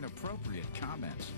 inappropriate comments.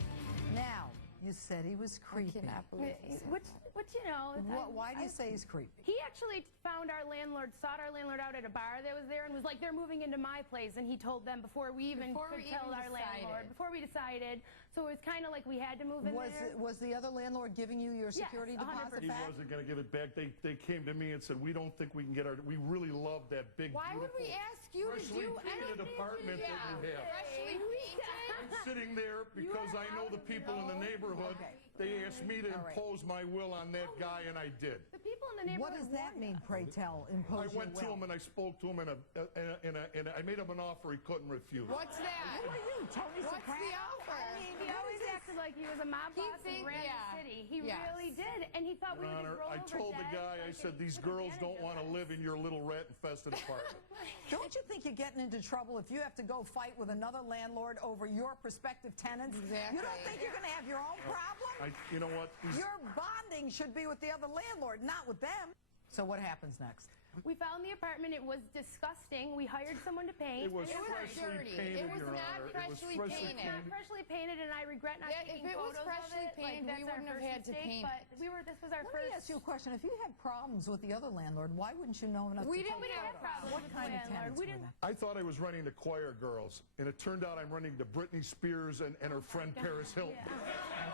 Now, you said he was creepy. I cannot believe Which, you know... Why do you say he's creepy? He actually found our landlord, sought our landlord out at a bar that was there and was like, they're moving into my place, and he told them before we even could tell our landlord, before we decided. So it was kind of like we had to move in there. Was the other landlord giving you your security deposit back? He wasn't going to give it back. They came to me and said, we don't think we can get our... We really love that big, Why would we ask you to do anything? Apartment that you have. Freshly painted? I'm sitting there because I know the people in the neighborhood. They asked me to impose my will on that guy, and I did. The people in the neighborhood. What does that mean, pray tell, impose I went to him and I spoke to him, and I made him an offer he couldn't refuse. What's that? Who are you, Tony What's Soprano? the offer? I mean, he always acted like he was a mob boss and ran the city. He really did, and he thought we would just roll over I told the guy, I said, these girls don't want to live in your little rat-infested apartment. Don't you think you're getting into trouble if you have to go fight with another landlord over your prospective tenants? Exactly. You don't think you're going to have your own problem? You know what? Your bonding should be with the other landlord, not with them. So what happens next? We found the apartment. It was disgusting. We hired someone to paint. It was freshly painted, It was Your not Honor. freshly painted. It's not freshly painted, and I regret not taking if it was photos freshly of it. painted, Like, we wouldn't have had to paint but this was our Let first... me ask you a question. If you had problems with the other landlord, why wouldn't you know enough to take We didn't have problems What with kind the of landlord. tenants were they? I thought I was running the choir girls, and it turned out I'm running to Britney Spears and her friend Paris Hilton.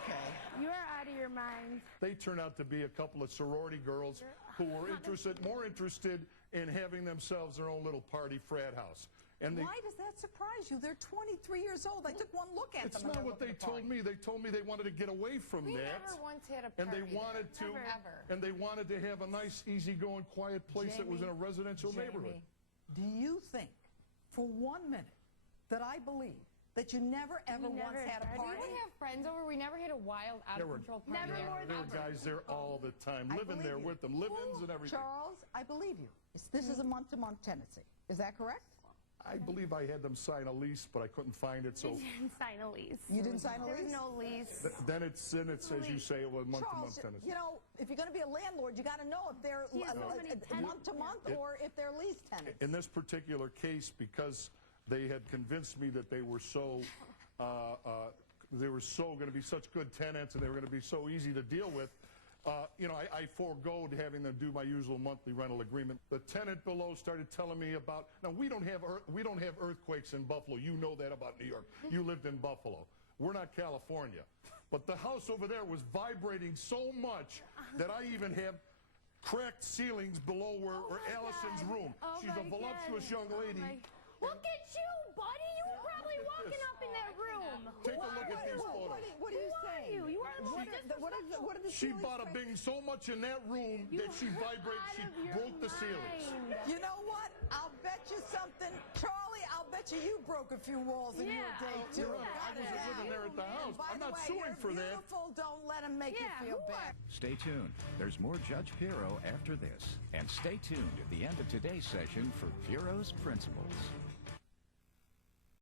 Okay. You are out of your mind. They turned out to be a couple of sorority girls who were more interested in having themselves their own little party frat house. And Why does that surprise you? They're 23 years old. I took one look at them. It's not what they told me. They told me they wanted to get away from We that. never once had a party And they wanted there. to, Ever. and they wanted to have a nice, easygoing, quiet place that was in a residential neighborhood. Do you think, for 1 minute, that I believe that you never ever once had a We party? would have friends over. We never had a wild, out-of-control party. There were guys there all the time, living there with them, live-ins and everything. Charles, I believe you. This is a month-to-month tenancy. Is that correct? I believe I had them sign a lease, but I couldn't find it, so... You didn't sign a lease. You didn't sign a lease? There's no lease. Then it's, as you say, it was month-to-month Charles, tenancy. you know, if you're going to be a landlord, you got to know if they're month-to-month or if they're lease tenants. In this particular case, because they had convinced me that they were so going to be such good tenants and they were going to be so easy to deal with, you know, I foregoed having them do my usual monthly rental agreement. The tenant below started telling me about, now we don't have earthquakes in Buffalo. You know that about New York. You lived in Buffalo. We're not California. But the house over there was vibrating so much that I even have cracked ceilings below where Allison's room. She's a voluptuous young lady. Look at you, buddy. You were probably walking up in that room. Take a look at these photos. What are you saying? You are the most disrespectful. What are the She ceilings bought a bing so much in that room that she vibrated, she broke the ceilings. You know what? I'll bet you something. Charlie, I'll bet you broke a few walls in your day, too. I wasn't living there at the house. I'm not suing for that. Beautiful. Don't let him make you feel bad. Stay tuned. There's more Judge Pirro after this. And stay tuned at the end of today's session for Pirro's Principles.